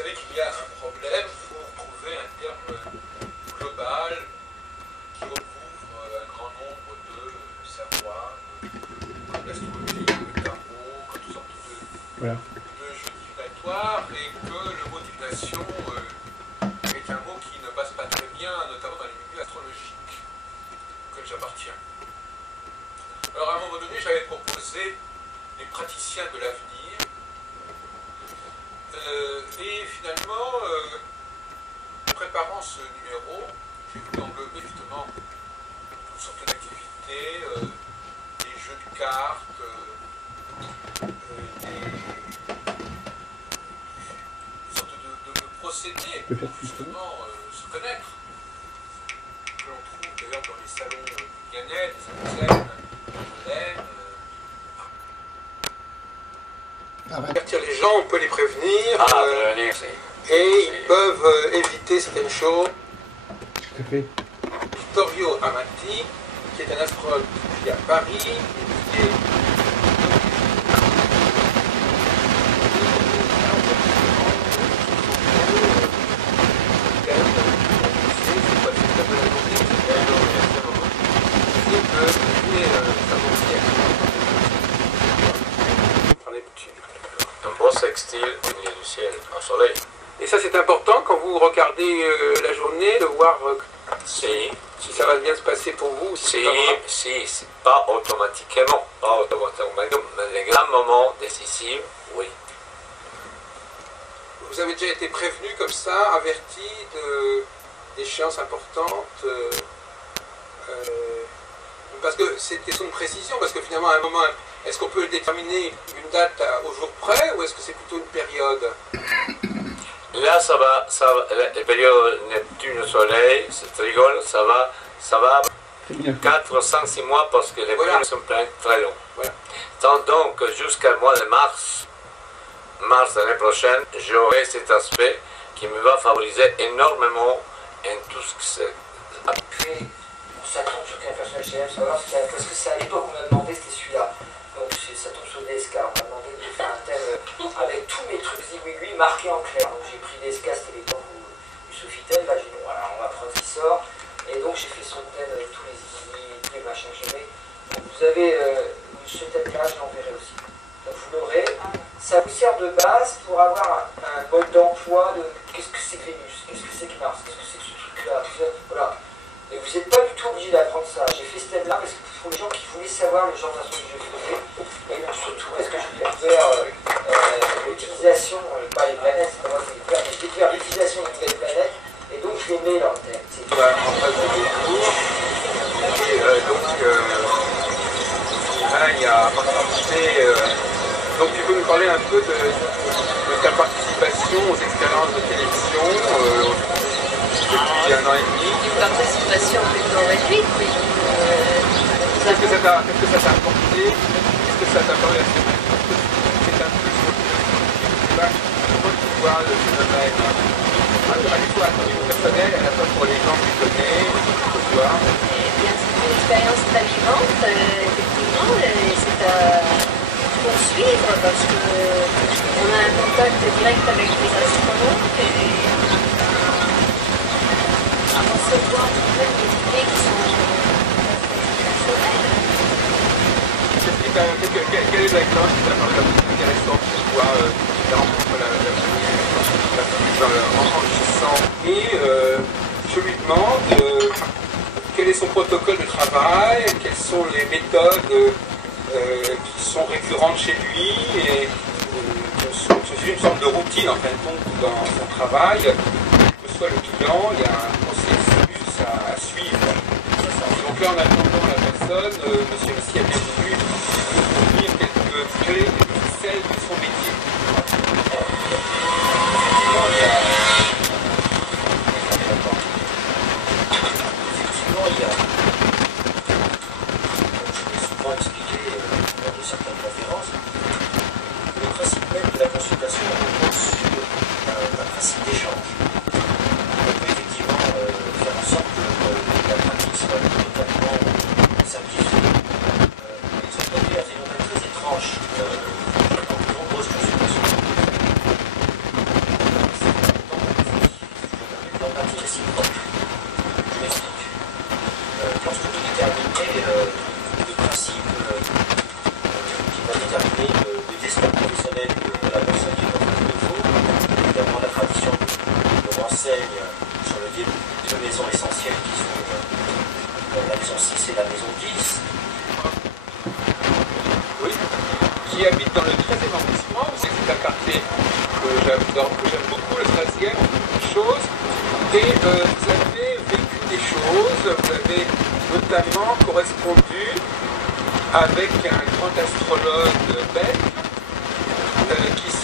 savez qu'il y a un problème pour trouver un terme global qui recouvre un grand nombre de savoirs, comme l'astrologie, le tarot, comme toutes sortes de jeux divinatoires, et que le mot divination est un mot qui ne passe pas très bien, notamment dans les milieux astrologiques auxquels j'appartiens. Alors à un moment donné, j'avais proposé les praticiens de l'avenir, et finalement, en préparant ce numéro, j'ai voulu englober justement toutes sortes d'activités, des jeux de cartes, des sortes de procédés pour justement se connaître, que l'on trouve d'ailleurs dans les salons du bien-être, des salons zen, avertir les gens, on peut les prévenir, et ils peuvent éviter certaines choses. Tout à fait. Vittorio Amati, qui est un astrologue qui est à Paris, qui est un beau sextile au milieu du ciel, un soleil. Et ça c'est important quand vous regardez la journée, de voir Si, si ça va bien se passer pour vous. si, c'est pas automatiquement, mais les grands moments décisifs, oui. Vous avez déjà été prévenu comme ça, averti d'échéances importantes, parce que c'est une question de précision, parce que finalement à un moment, est-ce qu'on peut déterminer une date au jour près, ou est-ce que c'est plutôt une période? Là, ça va, la période Neptune-Soleil, c'est trigone, ça va 4, 5, 6 mois parce que les périodes sont très longs. Voilà. Donc, jusqu'au mois de mars de l'année prochaine, j'aurai cet aspect qui me va favoriser énormément en tout ce que c'est. Après, ça tombe sur quel personnage j'aime savoir, parce que c'est à l'époque on m'a demandé, c'était celui-là. Donc ça tombe sur DSK, on m'a demandé de faire un thème avec tous mes trucs oui marqués en clair. Donc j'ai pris DSK, c'était l'époque où du Sofitel, là j'ai dit bon voilà, on va prendre qui sort. Et donc j'ai fait son thème avec tous les machins que j'aimais. Donc vous avez ce thème-là, je l'enverrai aussi. Donc vous l'aurez. Ça vous sert de base pour avoir un mode d'emploi de qu'est-ce que c'est que Vénus, qu'est-ce que c'est que Mars, qu'est-ce que c'est que ce truc-là, voilà. Et vous n'êtes pas du tout obligé d'apprendre ça. J'ai fait ce thème-là parce que pour les gens qui voulaient savoir le genre d'instrument que je faisais, et donc surtout parce que j'ai découvert l'utilisation, pas les planètes, c'est pas moi qui l'ai découvert, mais j'ai découvert l'utilisation de nouvelles planètes, et donc j'aimais leur thème. En face de cours, et donc il a participé. Donc tu peux nous parler un peu de ta participation aux expériences de télévision depuis 1 an et demi. Une participation plutôt réduite, mais Qu'est-ce que ça t'a apporté? Qu'est-ce que ça t'a parlé à ce moment? C'est un plus pour le comment tu vois le phénomène à la fois à ton niveau personnel et à la fois pour les gens que tu connais, que tu côtoies? eh bien, c'est une expérience très vivante, effectivement, et c'est à poursuivre parce qu'on a un contact direct avec les astronautes et à recevoir des idées qui sont personnelles. Quelle est l'expérience qui t'a paru la plus intéressante pour toi, la rencontre la plus enrichissante? Et je lui demande quel est son protocole de travail, quelles sont les méthodes qui sont récurrentes chez lui et c'est une sorte de routine en fin de compte dans son travail. Que ce soit le client, il y a un processus à suivre. Donc là, en attendant la personne, monsieur aussi a bien voulu fournir quelques clés, quelques ficelles de son métier. Effectivement, il y a, comme je l'ai souvent expliqué lors de certaines conférences, le principe même de la consultation repose sur un principe d'échange. On peut effectivement faire en sorte que la pratique soit totalement simplifiée. Ils ont produit un phénomène très étrange dans de nombreuses consultations. C'est renseigne sur le début de deux maisons essentielles qui sont la maison 6 et la maison 10. Oui, qui habite dans le 13e arrondissement. Vous savez que c'est un quartier que j'aime beaucoup, le 13e, chose. Et vous avez vécu des choses, vous avez notamment correspondu avec un grand astrologue belge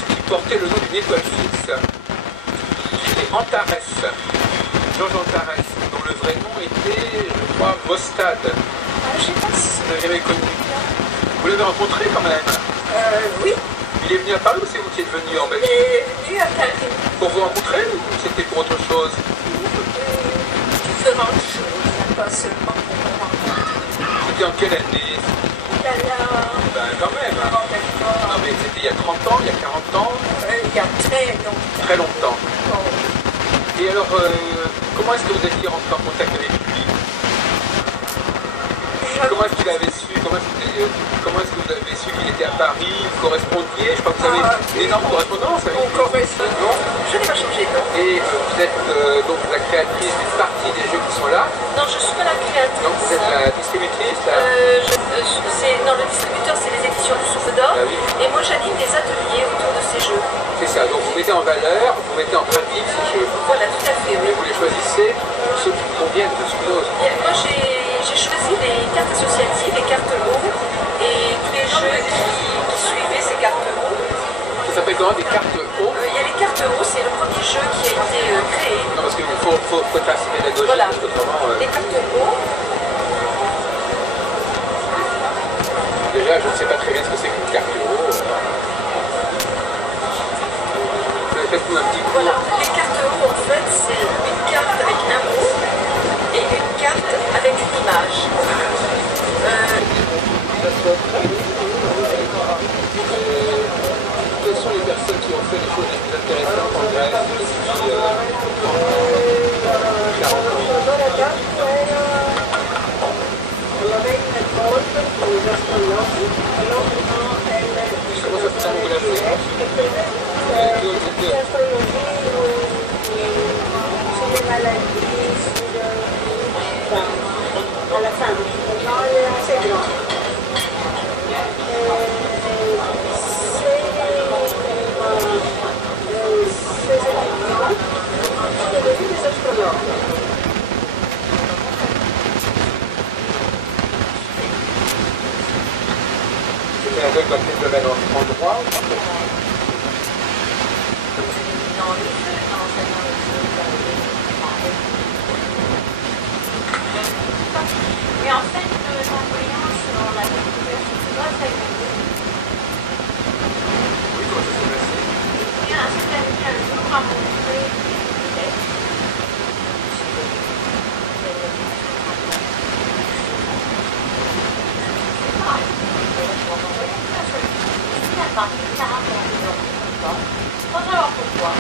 qui portait le nom d'une étoile fixe, qui était Antares, Georges Antares, dont le vrai nom était, je crois, Mostad. Je sais pas si Vous ne l'avez jamais connu. Vous l'avez rencontré quand même? oui, Il est venu à Paris ou c'est vous qui êtes venu en il Belgique? est venu à Paris. Pour vous rencontrer ou c'était pour autre chose? Différentes choses, pas seulement pour me rencontrer. C'était en quelle année? Il y a Ben quand même. Non mais c'était il y a 30 ans, il y a 40 ans? il y a très longtemps. Très longtemps. Et alors, comment est-ce que vous étiez rentré en contact avec lui? Comment est-ce qu'il avait su, comment est-ce que vous avez su qu'il était à Paris, vous correspondiez? Je crois que vous avez une énorme correspondance avec On lui. correspond. Non? Je n'ai pas changé, non. Et vous êtes donc la créatrice d'une partie des jeux qui sont là. Non, je ne suis pas la créatrice. Donc vous êtes la distributrice là. Non, le distributeur, c'est les éditions du Souffle d'Or. Ah oui. Et moi, j'anime des ateliers autour de ces jeux. C'est ça, donc vous mettez en valeur, vous mettez en pratique ces jeux. Voilà, tout à fait, oui. Et vous les choisissez pour ceux qui vous conviennent de Spinoza. Et moi, j'ai choisi les cartes associatives, les cartes mots, et tous les jeux qui suivaient ces cartes mots. Ça s'appelle comment? Des cartes O? Il y a les cartes mots, c'est le premier jeu qui a été créé. Non, parce qu'il faut être assez pédagogique, Voilà. parce qu'autrement, Les cartes mots. déjà, je ne sais pas très bien ce que c'est qu'une carte O. Faites-nous un petit cours. Voilà, les cartes mots, en fait, c'est une carte avec un mot et une carte avec une image. Quelles sont les personnes qui ont fait les choses les plus intéressantes en Grèce depuis 40 ans? Comment ça se passe à la fin. C'est grand. Des astronomes. C'était un aveugle dans quel domaine? En droit ou pas? Dans les jeux, dans les jeux. Mais en fait, Napoléon, sur la découverte de toi, ça a été. Oui, comment ça s'est passé? Et un seul ami un jour a montré une tête. Sans savoir pourquoi.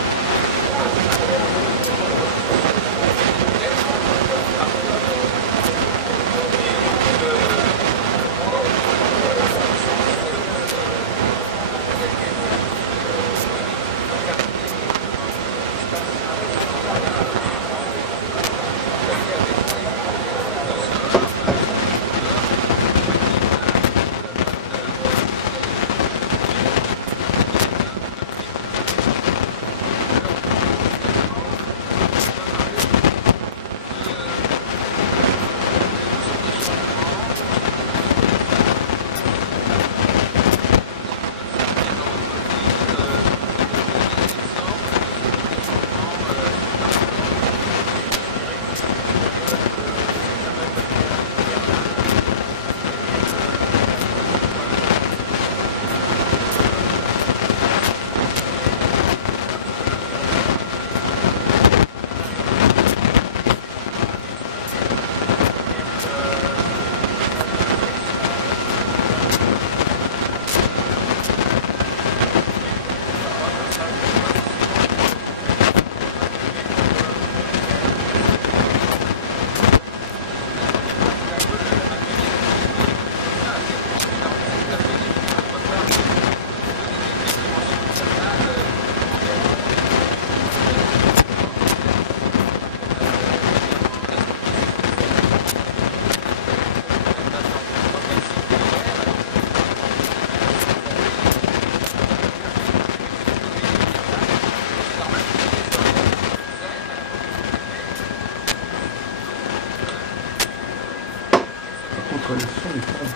correction des formes.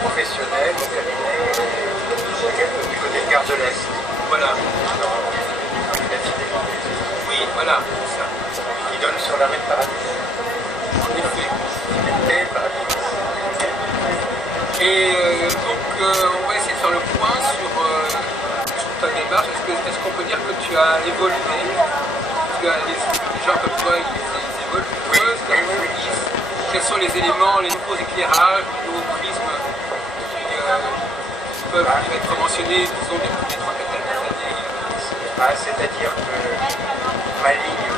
Professionnel, au cabinet, du côté de Gare de l'Est. Voilà. Oui, voilà, c'est ça. Qui donne sur l'arrêt de Paradis. En effet. Et Paradis. Et donc, on va essayer de faire le point sur ta démarche. Est-ce qu'on peut dire que tu as évolué? Tu as les gens comme toi, ils évoluent. Oui. Quels sont les éléments, les nouveaux éclairages, les nouveaux prismes qui peuvent être mentionnés, disons, depuis les 3-4 dernières années? C'est-à-dire que ma ligne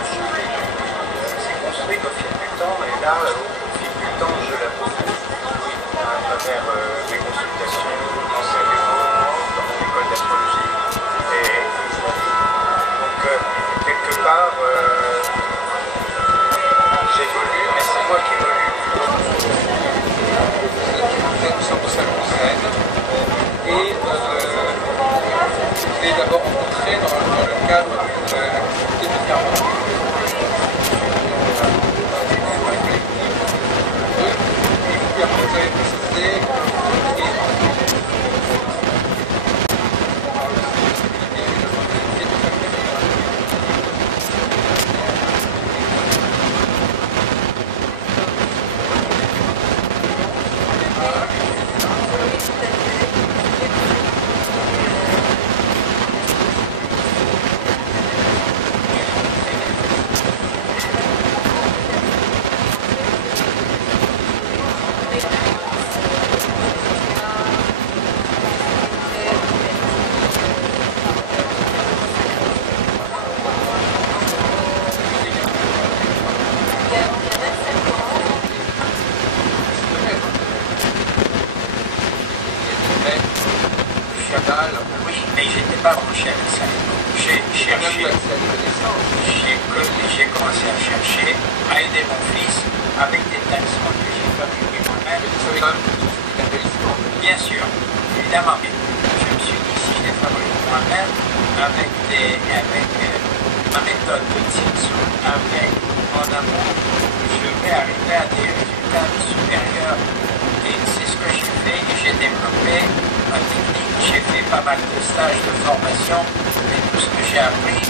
s'est construite au fil du temps, et là, au fil du temps, je l'approfondis à travers mes consultations, enseignements dans mon école d'astrologie. Et donc, quelque part, j'évolue, mais c'est moi qui évolue. Nous sommes au salon de Rennes et je l'ai d'abord rencontré dans le cadre de l'activité de Carbone. Et puis après vous avez précisé Oui, mais j'étais pas branché avec ça. J'ai cherché, j'ai commencé à chercher, à aider mon fils avec des talismans que j'ai fabriqués moi-même. Bien sûr, évidemment, mais je me suis dit, si je les fabrique moi-même, avec ma méthode de Tsinsu, avec mon amour, je vais arriver à des résultats supérieurs. Et c'est ce que j'ai fait, et j'ai développé ma technique. J'ai fait pas mal de stages de formation, mais tout ce que j'ai appris,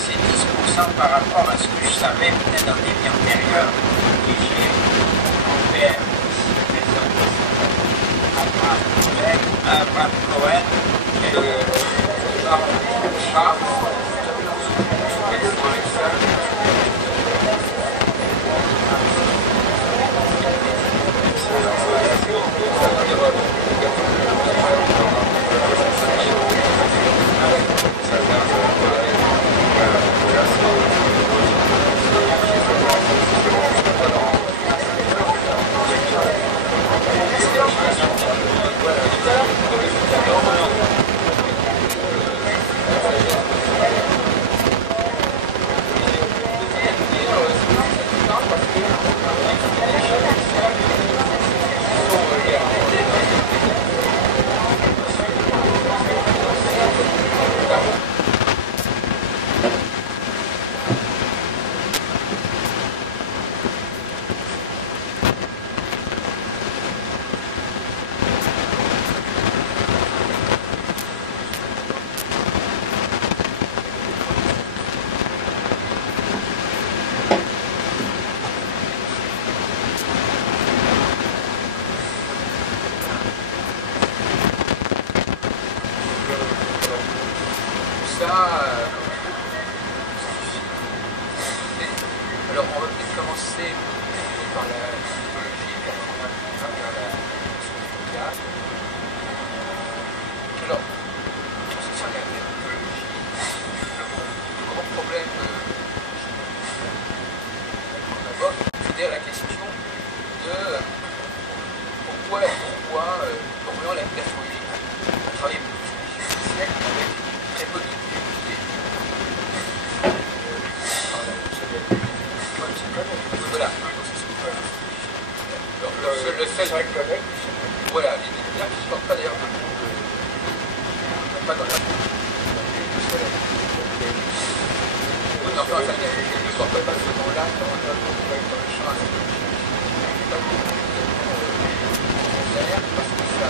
c'est 10% par rapport à ce que je savais peut-être dans des vies antérieures. Et j'ai rencontré Abraham Cohen, et alors on va peut-être commencer par la psychologie, puis après on va vers la sociale. Alors, en ce qui concerne la psychologie, le grand problème qu'on aborde, c'est la question de pourquoi Orient l'astrologie a travaillé depuis des siècles avec très peu de difficultés. Voilà. Le seul collègue, voilà, il ne parle pas d'ailleurs pas dans la référence à bien, je ne porte pas ce mot-là dans le champ astrologique. Je n'ai pas beaucoup de faire parce que ça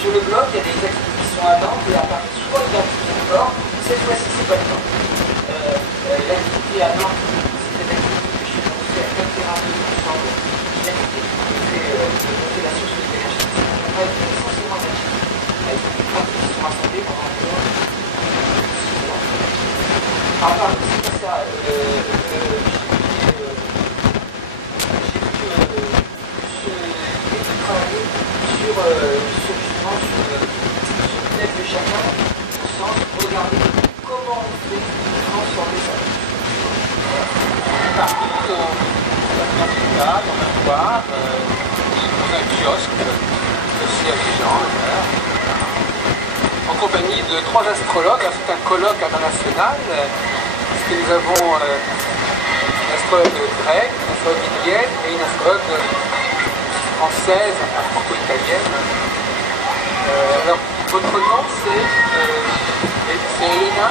sur le blog, il y a des textes qui sont à Nantes et apparaissent souvent identifiés encore. Cette fois-ci, c'est pas le temps. L'activité à Nantes, c'était l'activité que j'ai commencé à 4 il me semble. Une activité qui fait de monter la source de l'énergie. On va être essentiellement d'activité avec des pratiques qui sont rassemblées pendant environ 6 mois. À part ça, sur le thème de chacun, sans regarder comment on fait transformer ça. Partout, dans les cas, dans un foire, dans un kiosque, aussi à des gens, en compagnie de 3 astrologues. C'est un colloque international, parce que nous avons une astrologue grecque, une astrologue italienne et une astrologue française, franco-italienne. Alors, votre nom c'est Elena.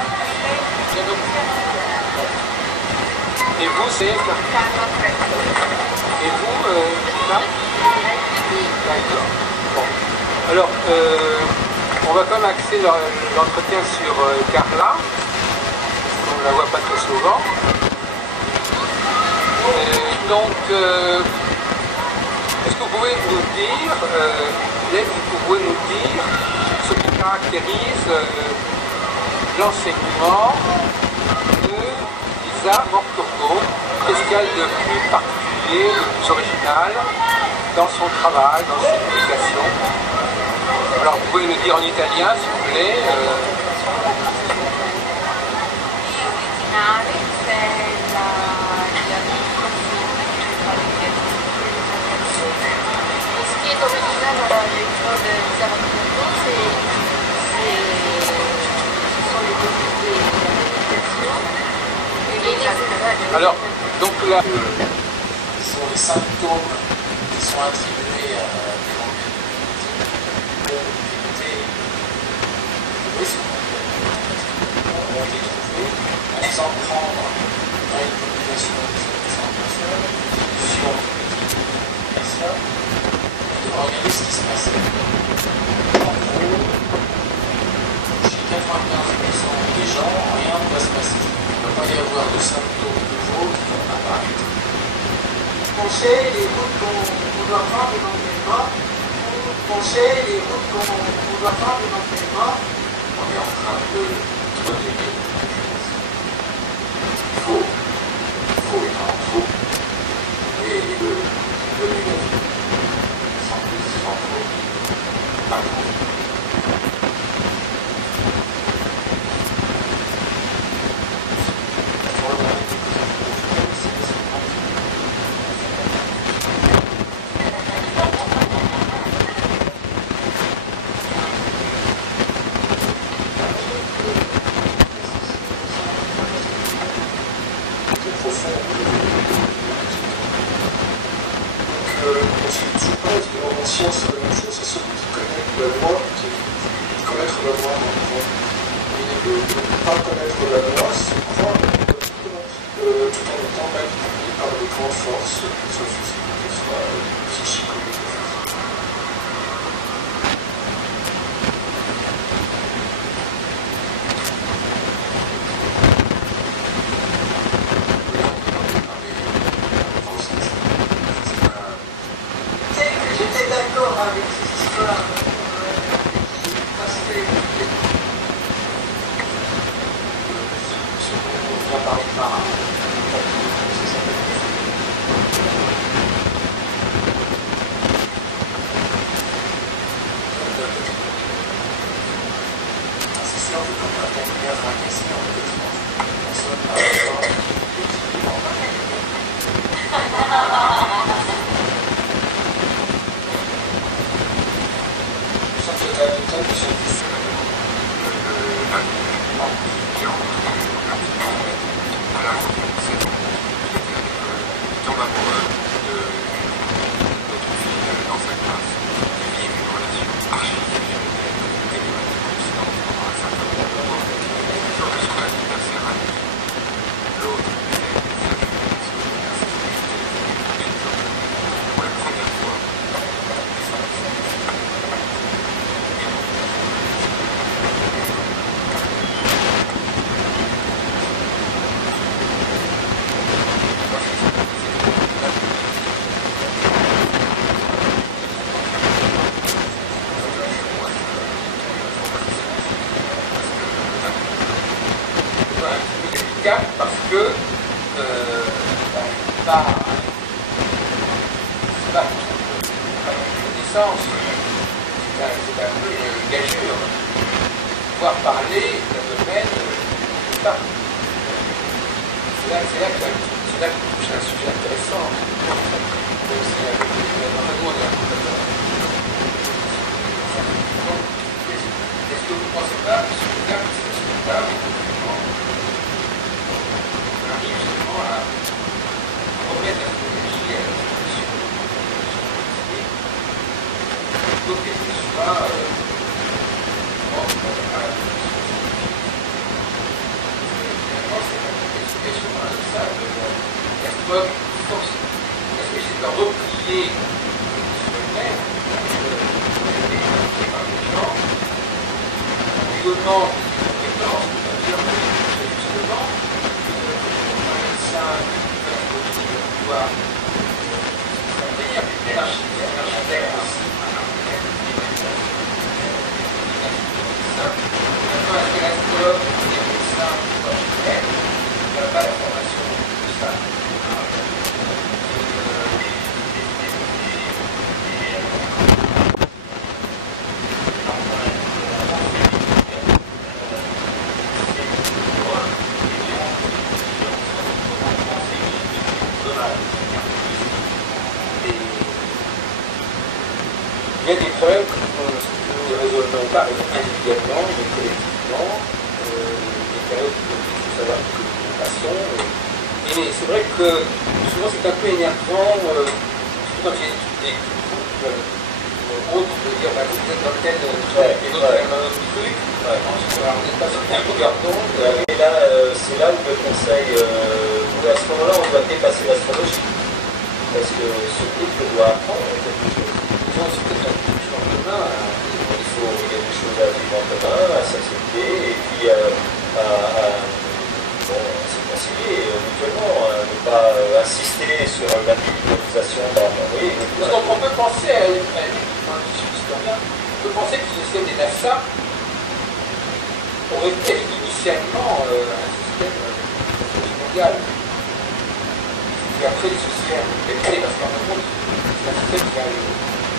Et vous c'est Et vous, Gina? D'accord. Bon. Alors, on va quand même axer l'entretien sur Carla, parce qu'on ne la voit pas très souvent. Est-ce que vous pouvez nous dire, vous pouvez nous dire ce qui caractérise l'enseignement de Lisa Morturgo? Qu'est-ce qu'il y a de plus particulier, de plus original dans son travail, dans ses publications? Alors vous pouvez le dire en italien si vous voulez. Originale, c'est la Alors, donc là, ce sont les symptômes qui sont attribués à des enquêtes de ont été trouvés en faisant prendre dans une population de 700 personnes une diffusion politique personnes et de regarder ce qui se passait. En gros, chez 95% des gens, rien ne va se passer. Il ne va pas y avoir de symptômes nouveaux qui vont apparaître. On sait les routes qu'on doit prendre éventuellement. On sait les routes qu'on doit prendre éventuellement. On est en train de donner quelque chose. Il faut et non, faut. Et le numéro. Sans plus, sans trop. Pas trop. Parce que par connaissance, c'est un peu une gageure. Pouvoir parler d'un domaine, c'est pas. C'est là que vous touchez un sujet intéressant. Est-ce que vous ne pensez pas que c'est là justement à remettre la stratégie à la discussion plutôt qu'elle soit propre à la discussion. Finalement, c'est une explication paradoxale de la drogue force. Est-ce que c'est de replier sur elle-même, par les gens, en lui donnant des compétences, c'est-à-dire que justement, pouvoir c'est-à-dire l'architecte aussi. Maintenant, est-ce que l'astrologue est médecin ou architecte, il n'a pas la formation de ça. Il y a des problèmes que nous ne résolvons pas individuellement, mais collectivement, des périodes qu'il faut savoir que nous passons, Mais c'est vrai que souvent c'est un peu énervant, surtout quand il y a des couples autres, de dire bah, vous êtes dans tel truc et l'autre est dans un autre truc. Ensuite, on n'est pas sur un regardon. Et là, c'est là où le conseil, où à ce moment-là, on doit dépasser l'astrologie. Parce que ce couple doit apprendre quelque chose. Ils ont aussi peut-être quelque chose en commun. Il y a des choses à vivre en commun, à s'accepter, et puis à se concilier mutuellement, à ne pas insister sur l'individualisation. Oui, donc on peut penser à on peut penser que ce système des NASA aurait été initialement un système mondial. Et après ce système est créé parce qu'en fait, c'est un système qui a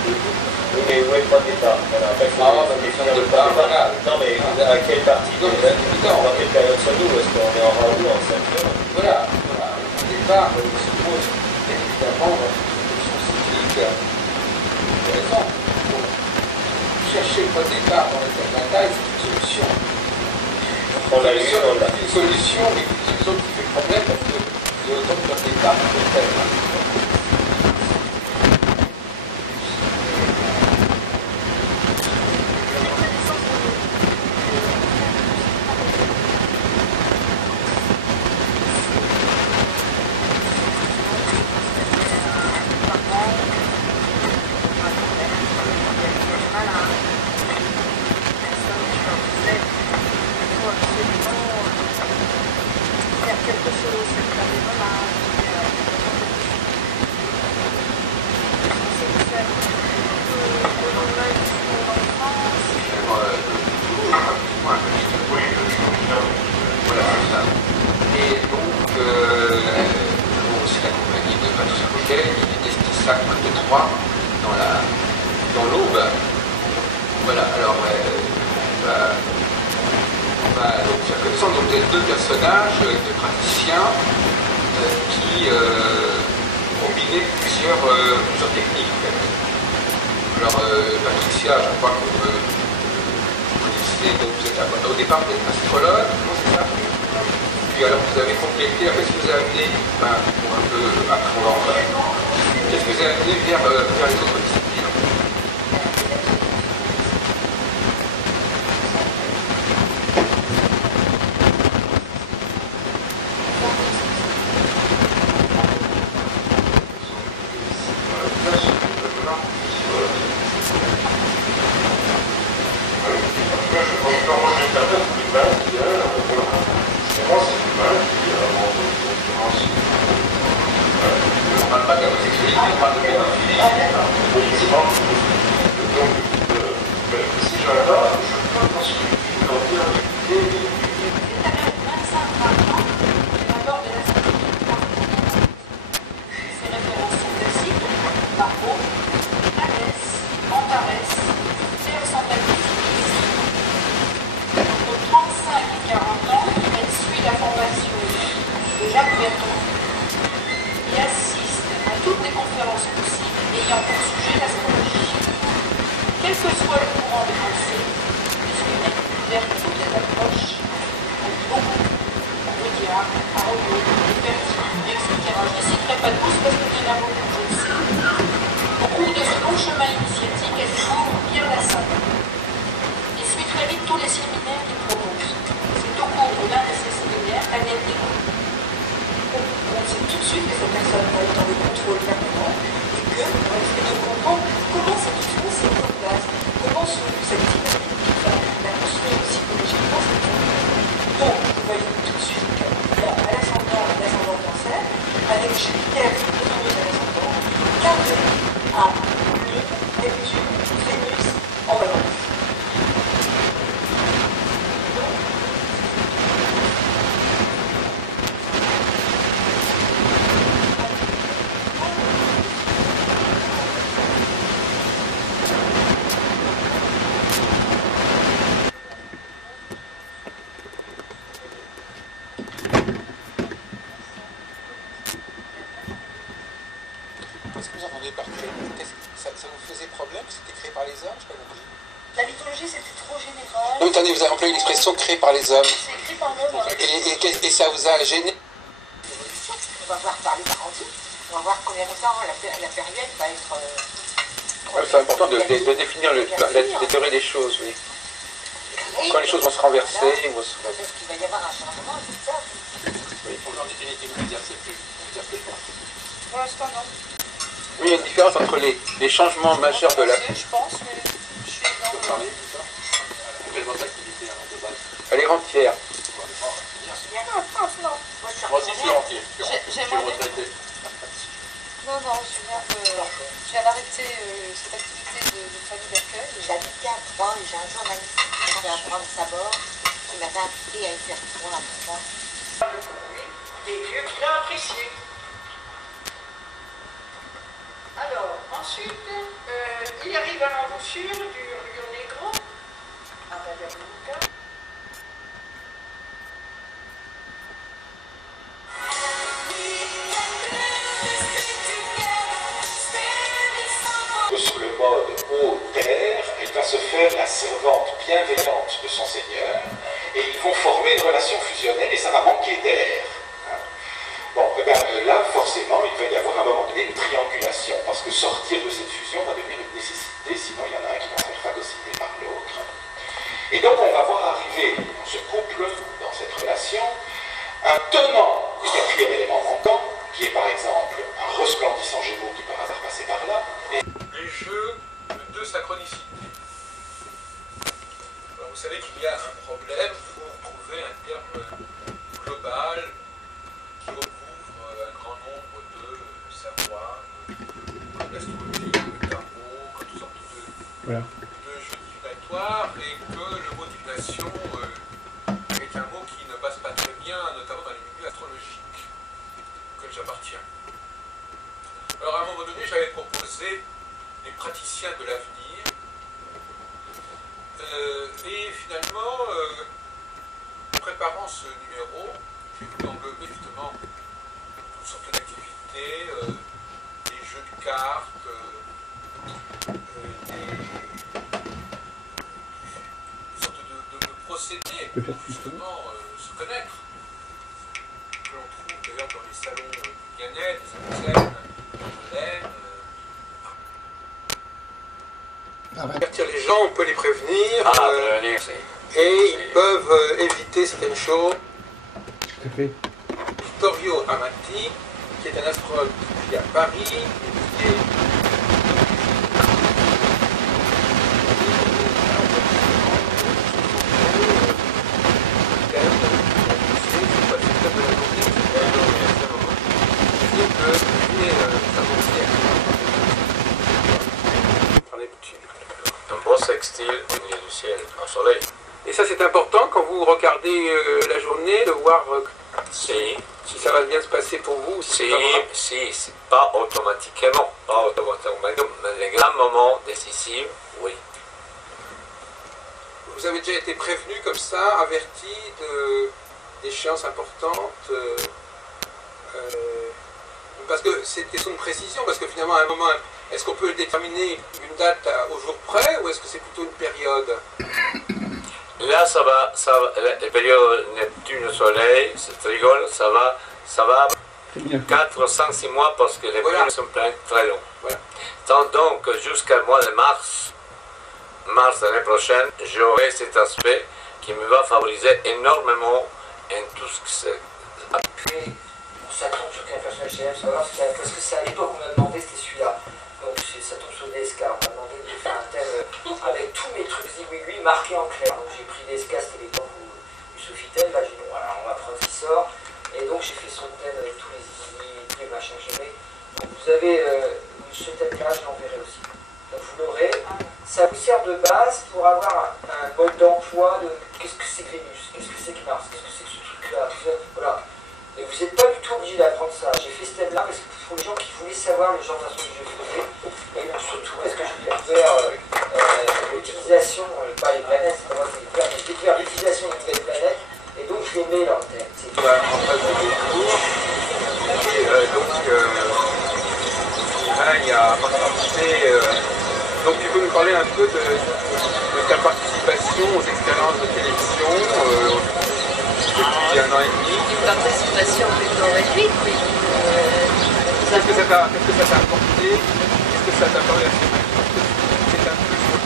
oui, mais où est le point de départ? Voilà. Après, il faut définir le point de départ. Non, mais à quelle partie? Dans quelle période sommes-nous? Est-ce qu'on est en Raoult, en Saturne? Voilà. Au départ, il se pose bien évidemment une solution cyclique intéressante. Pour chercher le point de départ dans la Terre natale, c'est une solution. On l'a eu, on l'a. Une solution, mais une solution qui fait problème parce que il y a autant de points de départ que de Terre. Dans l'aube. Voilà, alors on va donc faire connaissance de deux personnages, de praticiens qui combinaient plusieurs techniques en fait. Alors Patricia, je crois que vous connaissez, donc vous êtes au départ vous êtes astrologue, non c'est ça? Puis alors vous avez complété, qu'est-ce que vous avez amené pour un peu apprendre, qu'est-ce que vous avez amené vers les autres disciplines? Vous avez employé l'expression créée par les hommes. C'est écrit par l'homme. Et ça vous a gêné? va voir par les parentis, on va voir combien de temps la période va être... C'est important de définir la théorie des choses, oui. Quand les choses vont se renverser, vont se... Peut-être qu'il va y avoir un changement, tout ça. Oui. Pour l'instant, non. Oui, il y a une différence entre les changements majeurs de la... Je pense, mais je suis dans le... Elle est rentière. En France, non. Moi aussi, je suis rentier. Je suis retraité. Non, je viens d'arrêter cette activité de famille d'accueil. J'habite à Troyes et j'ai un journaliste qui m'a fait apprendre sa bord, qui m'avait appris à écrire pour la France. Des vieux bien appréciés. Alors, ensuite, il arrive à l'embouchure du Rio Negro, à Valladolid. Sur le mode eau, terre, elle va se faire la servante bienveillante de son Seigneur et ils vont former une relation fusionnelle et ça va manquer d'air. Bon, et bien là, forcément, il va y avoir à un moment donné une triangulation parce que sortir de cette fusion va devenir une nécessité, sinon il y en a un qui va se faire phagocyter par l'autre. Et donc on va voir arriver dans ce couple, dans cette relation, un tenant du quatrième élément manquant, qui est par exemple un resplendissant Gémeaux qui par hasard passait par là. Les jeux de synchronicité. Alors, vous savez qu'il y a un problème pour trouver un terme global qui recouvre un grand nombre de savoirs, comme l'astrologie, le tarot, comme toutes sortes de jeux divinatoires, et que le mot divination est un mot qui ne passe pas très bien, notamment dans les milieux astrologiques auxquels j'appartiens. Alors à un moment donné, j'avais proposé des praticiens de l'avenir, et finalement, en préparant ce numéro, j'ai voulu englober justement toutes sortes d'activités, des jeux de cartes, des sortes de procédés pour justement se connaître, que l'on trouve d'ailleurs dans les salons du bien-être, des salons avertir les gens, on peut les prévenir, et ils peuvent éviter certaines choses. Tout à fait. Vittorio Amati, qui est un astrologue qui est à Paris, qui est un beau sextile au milieu du ciel, un soleil. Et ça c'est important quand vous regardez la journée, de voir si ça va bien se passer pour vous. Si, pas automatiquement, mais les grands moments décisifs, oui. Vous avez déjà été prévenu comme ça, averti d'échéances importantes, parce que c'est une question de précision, parce que finalement à un moment, est-ce qu'on peut déterminer une date au jour près, ou est-ce que c'est plutôt une période? Là, ça va, la période Neptune-Soleil, c'est Trigone, ça va 4, 5, 6 mois parce que les périodes sont très longs. Voilà. Donc, jusqu'à le mois de mars l'année prochaine, j'aurai cet aspect qui me va favoriser énormément en tout ce que c'est. Puis, ça tombe sur quel personnage j'aime savoir, parce que c'est à l'époque on m'a demandé, c'était celui-là. Donc ça tombe sur DSK, on m'a demandé de faire un thème avec tous mes trucs zigouigouis marqués en clair. Donc j'ai pris DSK, c'était l'époque où Sofitel, là j'ai dit bon voilà, on va prendre qui sort. Et donc j'ai fait son thème avec tous les zigouigouis, tous les machins que j'aimais. Donc vous avez ce thème-là, je l'enverrai aussi. Donc vous l'aurez. Ça vous sert de base pour avoir un mode d'emploi de qu'est-ce que c'est que Vénus, qu'est-ce que c'est que Mars, qu'est-ce que c'est que ce truc-là. Voilà. Et vous n'êtes pas du tout obligé d'apprendre ça. J'ai fait ce thème-là parce que pour les gens qui voulaient savoir le genre de façon que je faisais, et surtout parce que j'ai découvert l'utilisation, pas les planètes, c'est pas moi qui l'ai découvert l'utilisation des nouvelles planètes, et donc j'aimais leur thème. On va en passer des cours, et donc là il y a participé. Donc tu peux nous parler un peu de ta participation aux expériences de télévision depuis 1 an et demi. Une participation plutôt réduite, mais Qu'est-ce que ça t'a apporté? Qu'est-ce que ça t'a apporté à ce moment? C'est un plus pour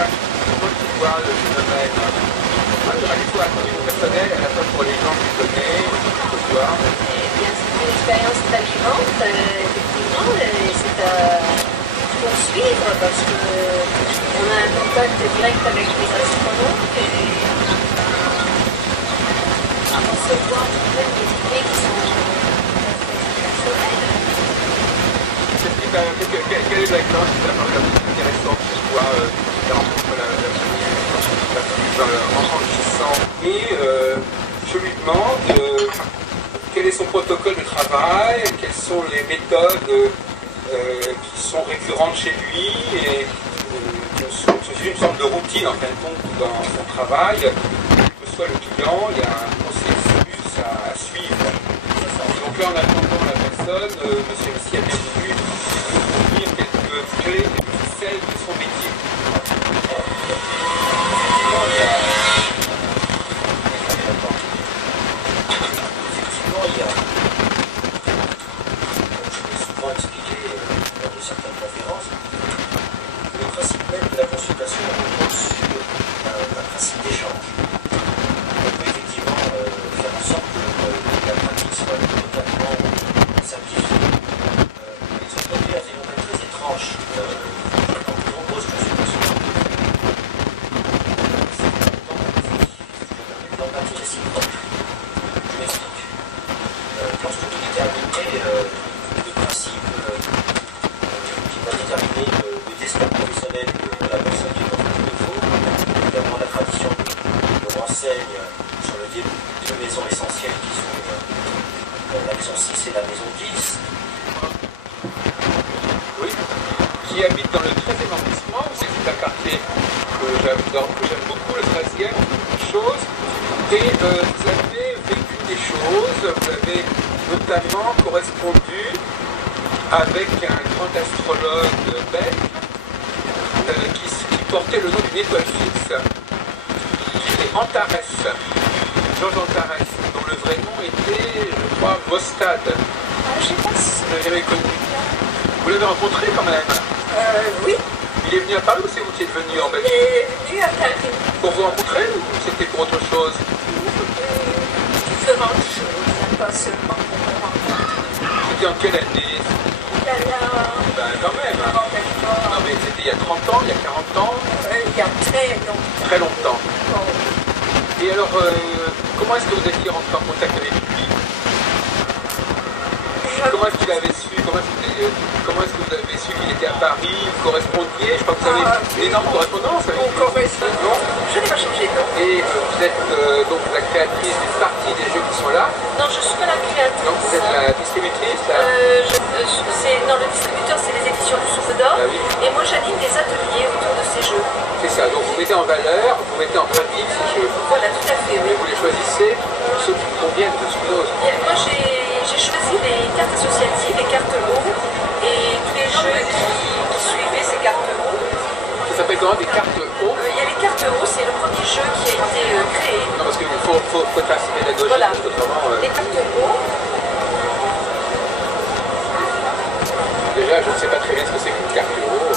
comment tu vois le phénomène à la fois à ton niveau personnel, à la fois pour les gens que tu connais, ce soir? Eh bien, c'est une expérience très vivante, effectivement, et c'est à poursuivre parce qu'on a un contact direct avec les astronautes et à recevoir plein d'idées qui sont personnelles. Quelle est l'expérience qui t'a paru la plus intéressante pour toi, la rencontre la plus enrichissante? Et je lui demande quel est son protocole de travail, quelles sont les méthodes qui sont récurrentes chez lui et qui suivent une sorte de routine en fin de compte dans son travail. Quel que soit le client, il y a un processus à suivre. Donc là, en attendant la personne, monsieur Messi a bien voulu nous dire quelques clés, quelques ficelles de son métier. Effectivement, il y a, comme je l'ai souvent expliqué lors de certaines conférences, le principe même de la consultation repose sur un principe d'échange. On peut effectivement faire en sorte que la pratique soit totalement simplifiée. Il se produit un phénomène très étrange dans de nombreuses consultations. C'est l'empathie réciproque. Je m'explique. Lorsque vous déterminez le principe qui va déterminer le destin professionnel de la personne qui est en face de vous, évidemment la tradition nous renseigne sur le début de deux maisons essentielles qui sont la maison 6 et la maison 10. Oui, qui habite dans le 13e arrondissement, c'est un quartier que j'aime beaucoup, le 13e, beaucoup de choses. Et vous avez vécu des choses, vous avez notamment correspondu avec un grand astrologue belge qui portait le nom d'une étoile fixe, qui était Antares, Georges Antares, dont le vrai nom était, je crois, Mostad. Je sais pas si Vous l'avez jamais connu. Vous l'avez rencontré quand même? oui, Il est venu à Paris ou c'est vous qui êtes venu en il Belgique? est venu à Paris. Pour vous rencontrer ou c'était pour autre chose? Différentes choses, pas seulement pour me rencontrer. C'était en quelle année? Ben quand même. Non mais c'était il y a 30 ans, il y a 40 ans? Il y a très longtemps. Très longtemps. Et alors, comment est-ce que vous étiez rentré en contact avec lui? Comment est-ce qu'il avait su? Comment est-ce que vous avez su qu'il était à Paris? Vous correspondiez? Je crois que vous avez une énorme correspondance avec lui. On correspond. Je n'ai pas changé, non. Et vous êtes donc la créatrice d'une partie des jeux qui sont là? Non, je ne suis pas la créatrice. Donc vous êtes la distributrice Non, le distributeur, c'est les éditions du Souffle d'Or. Ah oui. Et moi, j'anime des ateliers autour de ces jeux. C'est ça, donc vous mettez en valeur, vous mettez en pratique ces jeux. Voilà, tout à fait, oui. Et vous les choisissez pour ceux qui vous conviennent, je suppose. Moi, j'ai choisi les cartes associatives, les cartes eau, et tous les jeux qui suivaient ces cartes eau. Ça s'appelle comment, des cartes eau? Il y a les cartes eau, c'est le premier jeu qui a été créé. Non, parce qu'il faut être assez pédagogique, Voilà. parce qu'autrement... Les cartes eau. Déjà, je ne sais pas très bien ce que c'est qu'une carte eau.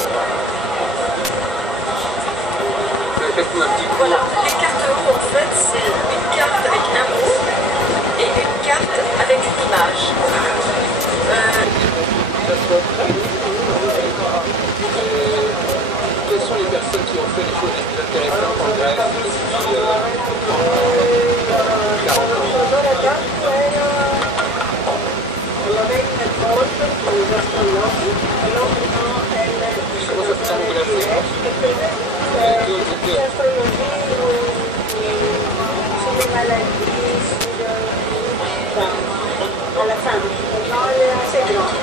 Faites-nous un petit coup. Voilà, les cartes eau, en fait, c'est une carte avec un mot et une carte avec une image. Quelles sont les personnes qui ont fait des choses les plus intéressantes en Grèce depuis 40 ans? Comment ça se vous l'avez à la fin. Non, elle est assez grande.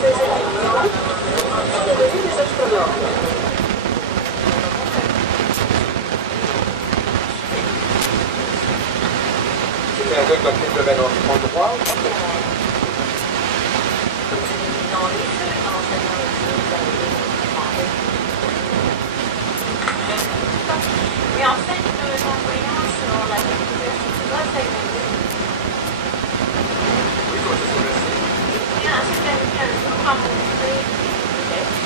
Ces étudiants sont devenus des astronomes. C'était un domaine dans quel domaine en droit? Dans les jeux, dans mais en fait, l'envoyance selon la technique, c'est grâce à une Oui, comment ça s'est passé? Il y a un certain ami un jour m'a montré une lettre.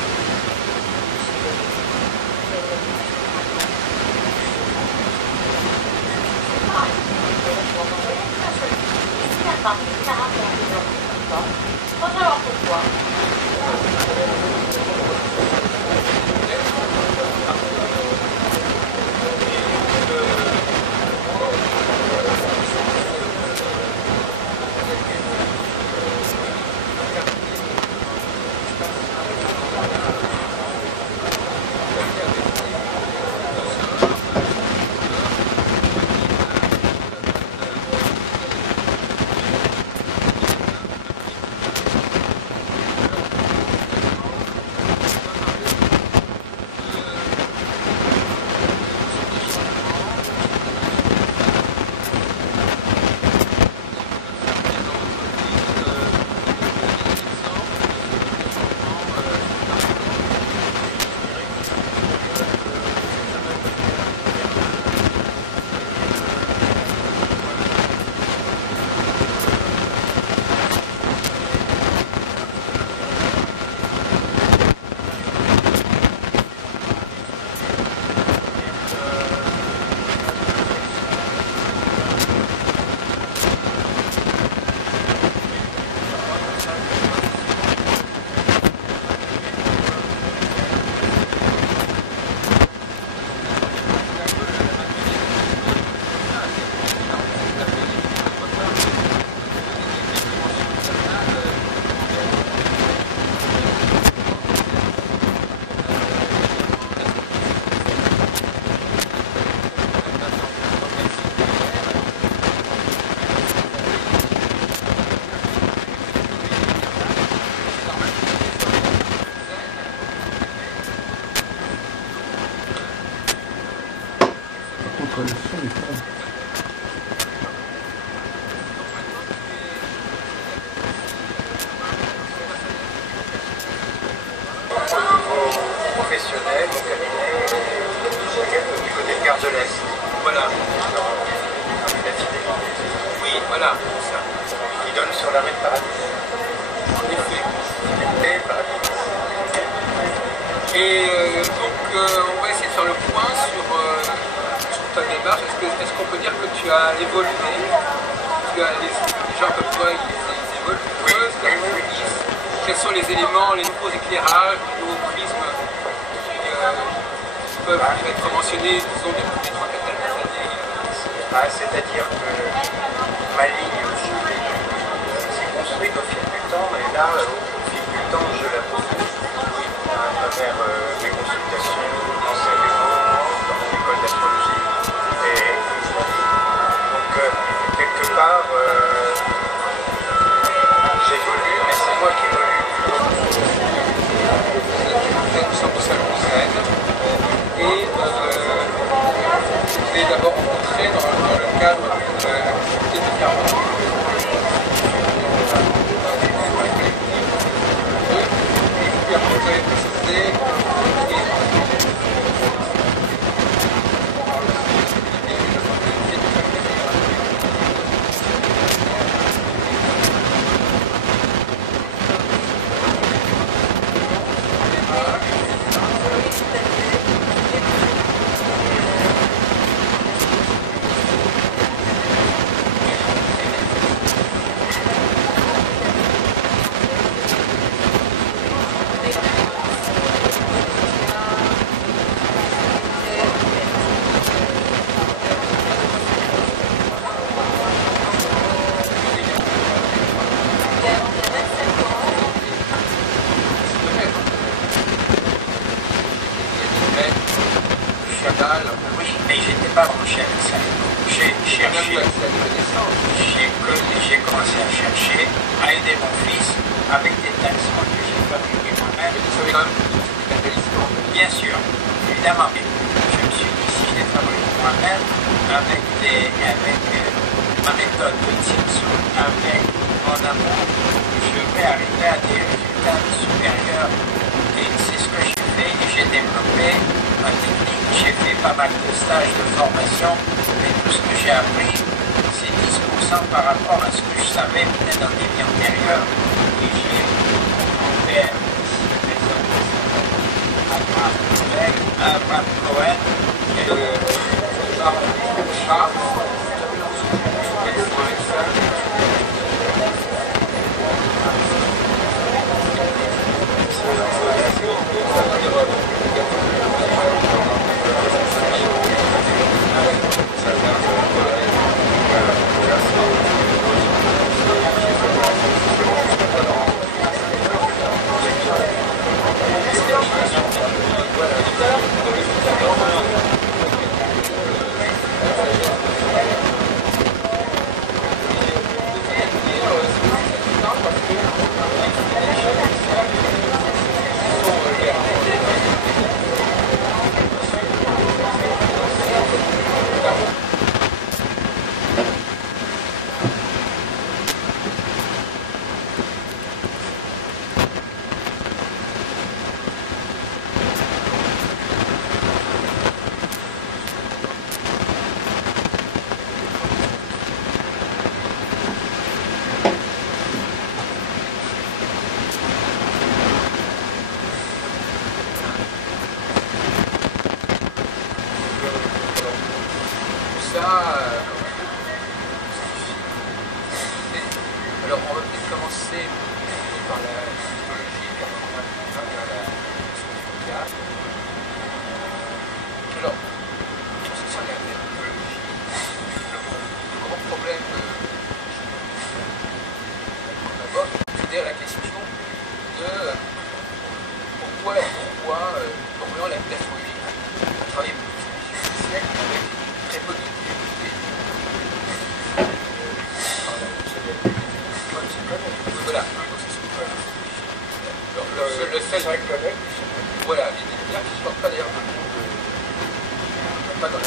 Sans savoir pourquoi. Professionnel, au cabinet, du côté de Gare de l'Est. Voilà. Oui, voilà, c'est ça. Qui donne sur l'arrêt de Paradis. En effet. Et Paradis. Et donc, on va essayer de faire le point sur ta démarche. Est-ce qu'on peut dire que tu as évolué? Tu as les gens comme toi, ils évoluent. Oui. Quels sont les éléments, les nouveaux éclairages, les nouveaux prismes qui peuvent être mentionnés, disons, depuis les 3-4 dernières années? C'est-à-dire que ma ligne au-dessus s'est construite au fil du temps, et là, au fil du temps, je la propose à travers mes consultations, enseignements, dans mon école d'astrologie. Donc, quelque part, j'évolue, mais c'est moi qui évolue. Vous êtes au centre Saint-Lucène et vous avez d'abord rencontré dans le cadre de l'activité de Carmen. Et puis après vous avez précisé Oui, mais j'étais pas branché avec ça. J'ai cherché, j'ai commencé à chercher, à aider mon fils avec des talismans que j'ai fabriqués moi-même. Bien sûr, évidemment, mais je me suis dit, si je les fabrique moi-même, avec ma méthode de Tsinsu, avec mon amour, je vais arriver à des résultats supérieurs. Et c'est ce que j'ai fait, et j'ai développé ma technique. J'ai fait pas mal de stages de formation, mais tout ce que j'ai appris, c'est 10% par rapport à ce que je savais peut-être dans des vies antérieures. Et j'ai mon père, Abraham Cohen, et Charles. Alors on va peut-être commencer par la psychologie, puis on va vers la sociale. Alors, en ce qui concerne la psychologie, le grand problème qu'on aborde, c'est la question de pourquoi normalement l'astrologie a travaillé depuis des siècles avec très peu d'utilité. Voilà. Le seul collègue, voilà, il ne supporte pas d'ailleurs pas dans la.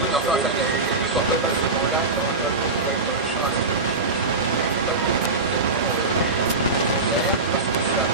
Oui, mais enfin, ça ne supporte pas seulement là, dans le champ astrologique. Pas parce que ça.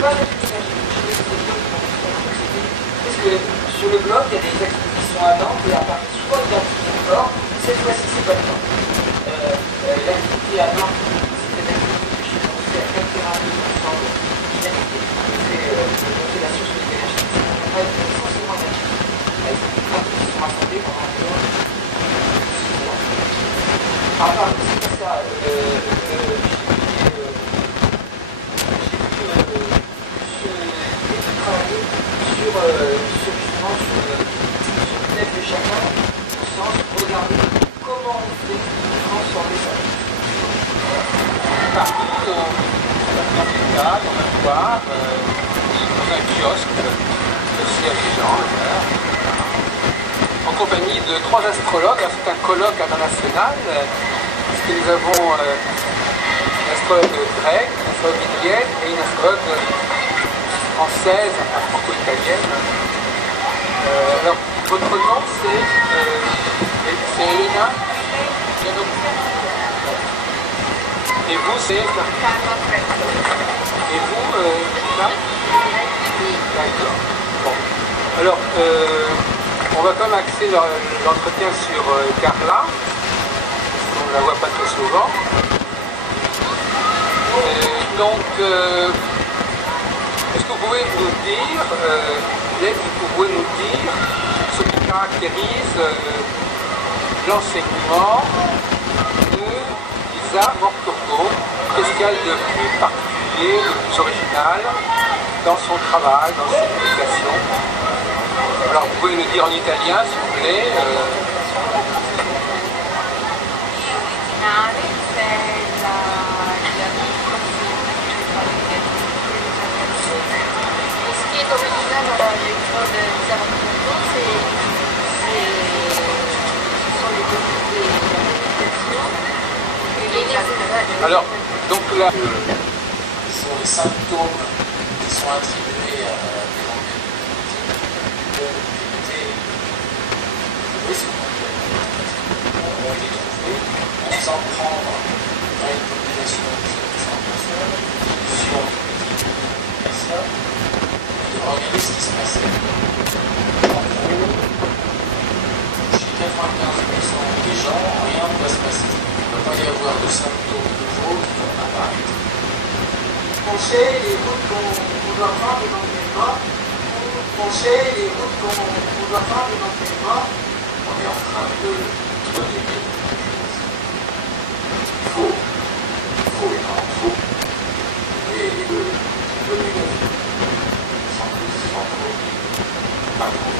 pas réfléchir. Parce que sur le blog, il y a des activités qui sont à Nantes et à Paris, soit identiques encore. Cette fois-ci, c'est pas le temps. L'activité à Nantes, c'était l'activité que j'ai commencé à 4,2% d'inactivité. C'est la source de l'énergie. On va être forcément énergie. Elles sont rassemblées pendant environ 6 mois. À part c'est ça, travailler sur le thème de chacun, au sens de regarder comment on fait transformer ça. Partout, dans un cas, dans un foire, dans un kiosque, aussi à Dijon, en compagnie de 3 astrologues. C'est un colloque international, puisque nous avons une astrologue grecque, une astrologue italienne et une astrologue française, franco-italienne. Alors, votre nom c'est Elena. Et vous c'est... Et vous, Lina? D'accord. Bon. Alors, on va quand même axer l'entretien sur Carla, on ne la voit pas très souvent. Est-ce que vous pouvez nous dire, vous pouvez nous dire ce qui caractérise l'enseignement de Lisa Morturgo? Qu'est-ce qu'il y a de plus particulier, de plus original dans son travail, dans ses publications? Alors vous pouvez nous dire en italien, s'il vous plaît. Original dans la lecture de Lisa Morturgo, ce sont les publications et l'énergie. Alors, donc là... Ce sont les symptômes qui sont attribués à l'évangile oui, c'est ont été trouvés en faisant prendre à une population de 700 personnes sur une personne de regarder ce qui se passait. En gros, chez 95% des gens, rien ne va se passer. Il ne va pas y avoir de symptômes nouveaux qui vont apparaître. On sait les routes qu'on doit prendre éventuellement. On sait les routes qu'on doit prendre éventuellement. On est en train de donner il faut énormément faux. Et de donner la vie. Sans plus, sans trop. Pas trop.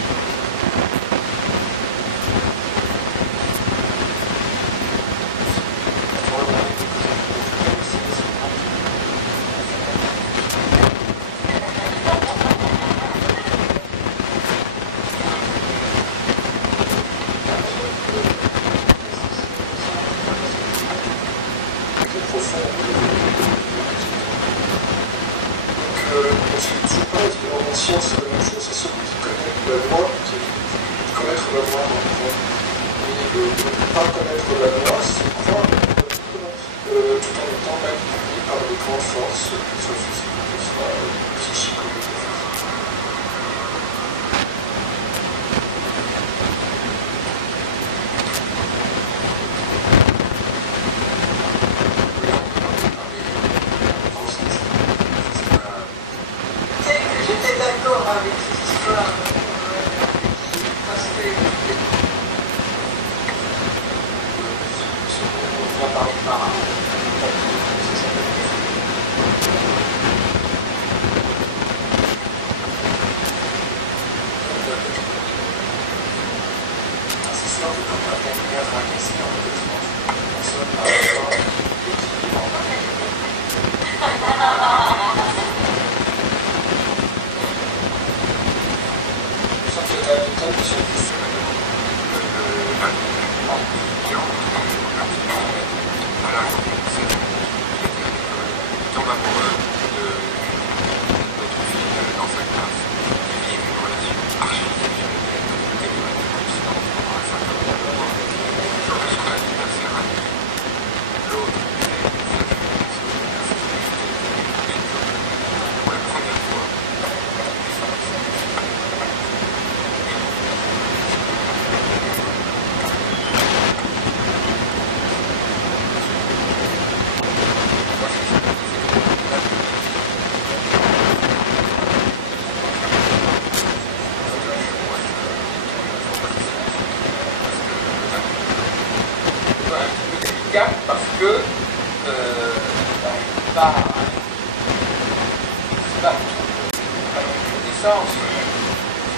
connaissance,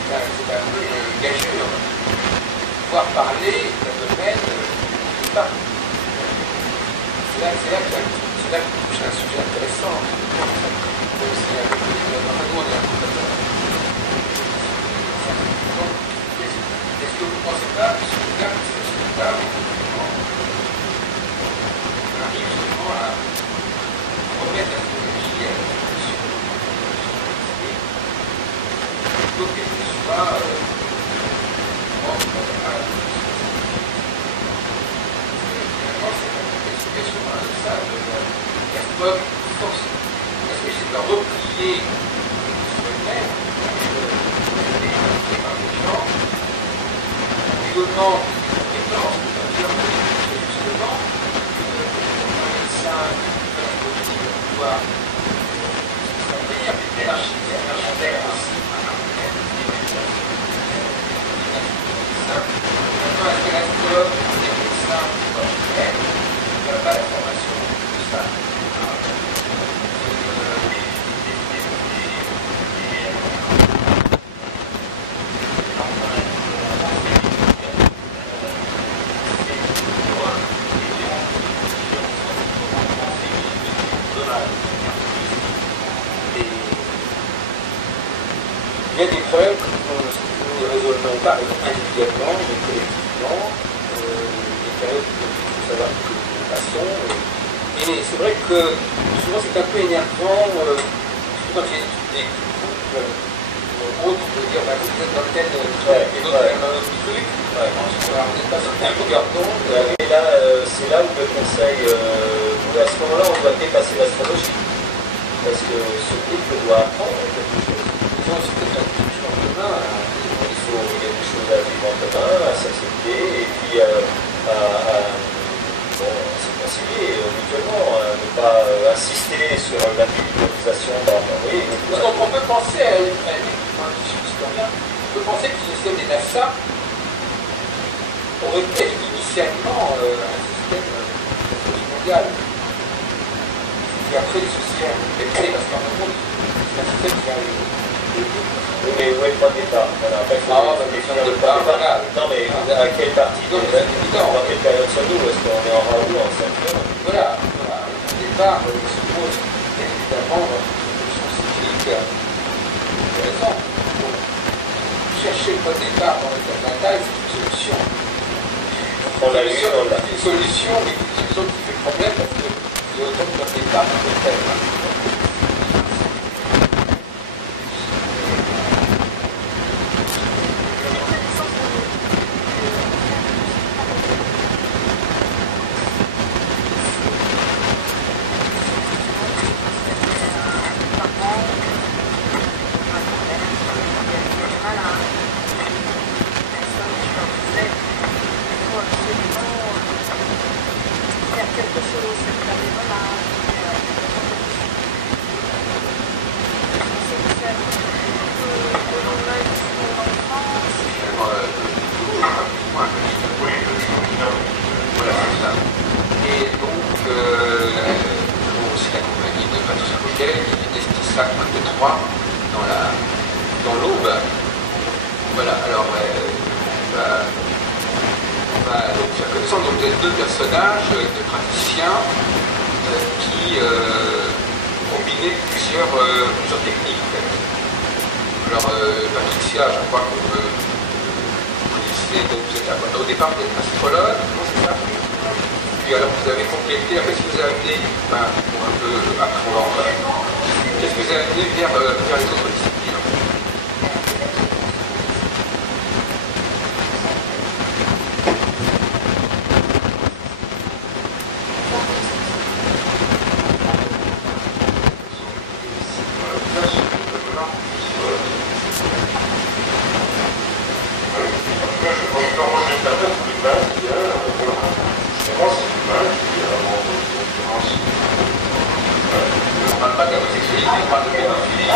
c'est un peu une gageure. Pouvoir parler d'un domaine, je sais pas. C'est là que tu touches un sujet intéressant. C'est un peu nous, on est un peu comme ça. Donc, est-ce que vous ne pensez pas que ce regard, on arrive justement à remettre la philosophie à la discussion plutôt qu'elle ne soit finalement c'est l'explication à ça de la preuve de force. Parce que c'est de replier sur elle-même par des gens qui demandent des compétences, c'est-à-dire que justement un médecin va pouvoir c'est-à-dire des architectes aussi. Maintenant, est-ce que l'astrologue est médecin ou architecte? Il n'a pas la formation de ça. Il y a des problèmes que nous ne résolvons pas individuellement, mais collectivement, des périodes qu'il faut savoir que nous passons. Et c'est vrai que souvent c'est un peu énervant, surtout quand j'ai des groupes autres, de dire bah, vous êtes dans tel truc et d'autres dans un autre truc. Ensuite, vous n'êtes pas sur un longueur d'onde. Et là, c'est là où le conseil, à ce moment-là, on doit dépasser l'astrologie. Parce que ce couple doit apprendre quelque chose. Ils ont aussi peut-être quelque chose en commun. Il y a des choses à vivre en commun, à s'accepter, et puis à se concilier mutuellement, à ne pas insister sur l'individualisation. Oui, parce qu'on peut penser à je suis historien, on peut penser que le système des NASA aurait peut-être initialement un système d'astrologie mondiale. Et après, les soucis ont été créés parce qu'en gros, c'est un système qui a oui, mais où est le point de départ? Voilà, après, il faut définir le point de départ. Non, mais à quelle partie dans quelle période sommes-nous? Est-ce qu'on est en Raoult, en Saturne? Voilà. Au départ, il se pose bien évidemment une solution cyclique. C'est raison. Chercher le point de départ dans le thème natal, c'est une solution. Une solution, mais une solution qui fait problème parce que il y a autant de points de départ dans le thème. Dans l'aube. Voilà, alors on va donc faire connaissance de deux personnages, de praticiens qui combinaient plusieurs techniques. Alors Patricia, je crois que vous connaissez, donc vous êtes au départ vous êtes astrologue, c'est ça? Puis alors vous avez complété, après ce que vous avez amené, pour un peu apprendre, qu'est-ce que vous avez amené vers les autres disciplines? On ne parle pas de l'homosexualité, on parle de pédophilie.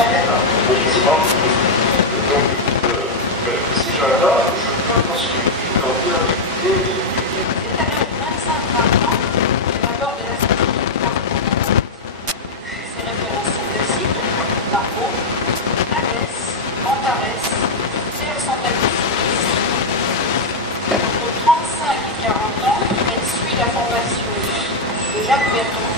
40 ans, elle suit la formation de Jacques Berton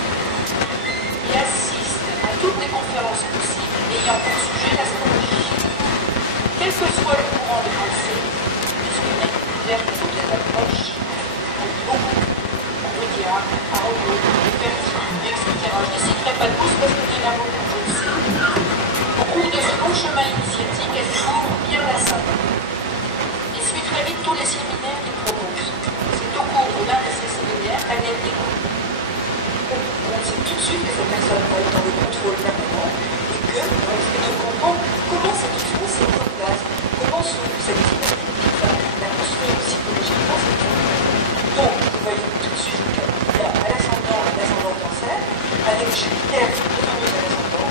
et assiste à toutes les conférences possibles ayant pour sujet l'astrologie. Quel que soit le courant de pensée, puisqu'il n'est ouvert que toutes les approches, on dit beaucoup. On peut dire Arnaud, Berthier, etc. Je ne citerai pas tous parce qu'il y en a beaucoup, je le sais. Au cours de ce long chemin initiatique, elle découvre Pierre Lassalle et suit très vite tous les séminaires qu'il propose. C'est au cours d'un de ces séminaires qu'elle découvre. On sait tout de suite que cette personne va être dans le contrôle permanent et qu'on essaie de comprendre comment cette chose s'est mise en place, comment cette dynamique va la construire psychologiquement cette chose. Donc, vous voyez tout de suite qu'il y a à l'ascendant Cancer, avec Jupiter, le fameux ascendant,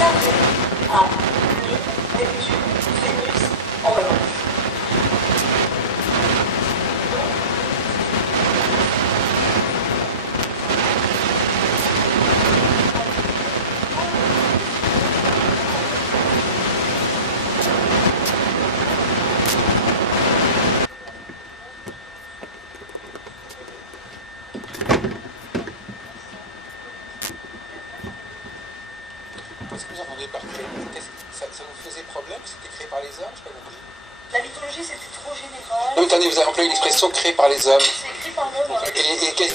carré à Neptune, Vénus en Balance. Qu'est-ce que vous entendez par créer? Ça vous faisait problème? C'était créé par les hommes? Je n'ai pas compris. La mythologie, c'était trop général. Non, mais attendez, vous avez employé l'expression créée par les hommes. C'est écrit par l'homme.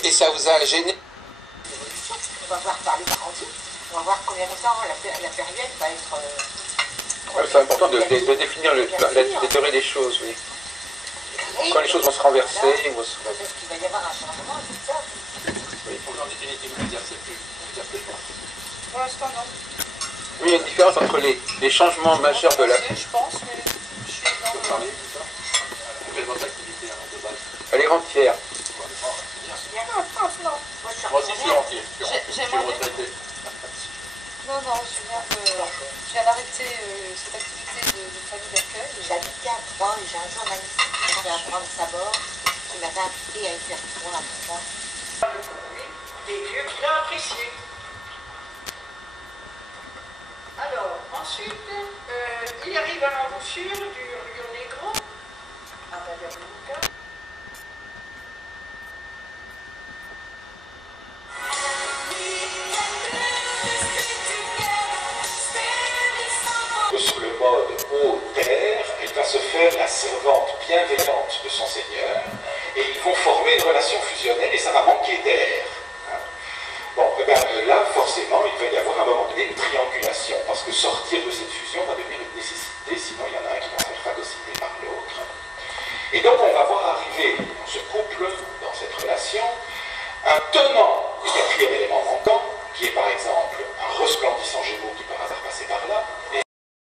Et ça vous a gêné? On va voir par les parentis. On va voir combien de temps la période va être. C'est important de définir les théories des choses, oui. Quand les choses vont se renverser, peut-être qu'il va y avoir un changement, c'est ça. Oui, aujourd'hui, vous n'exercez plus. Pour l'instant, non. Oui, il y a une différence entre les changements majeurs de la... Je pense, mais je suis dans le... Elle est rentière. Non. Moi aussi, je suis rentier. J'aimerais bien. Non, je viens d'arrêter cette activité de famille d'accueil. J'habitais à Troyes et j'ai un journaliste qui vient prendre sa bord qui m'avait invité à y faire tour à Troyes. Des lieux qu'il a appréciés. Alors, ensuite, il arrive à l'embouchure du Rio Negro, à Valladolid. Sur le mode eau-terre, elle va se faire la servante bienveillante de son Seigneur, et ils vont former une relation fusionnelle et ça va manquer d'air. Bon, là, forcément, il va y avoir à un moment donné une triangulation, parce que sortir de cette fusion va devenir une nécessité, sinon il y en a un qui va se faire phagocyter par l'autre. Et donc on va voir arriver dans ce couple, dans cette relation, un tenant du quatrième élément manquant, qui est par exemple un resplendissant Gémeaux qui par hasard passait par là,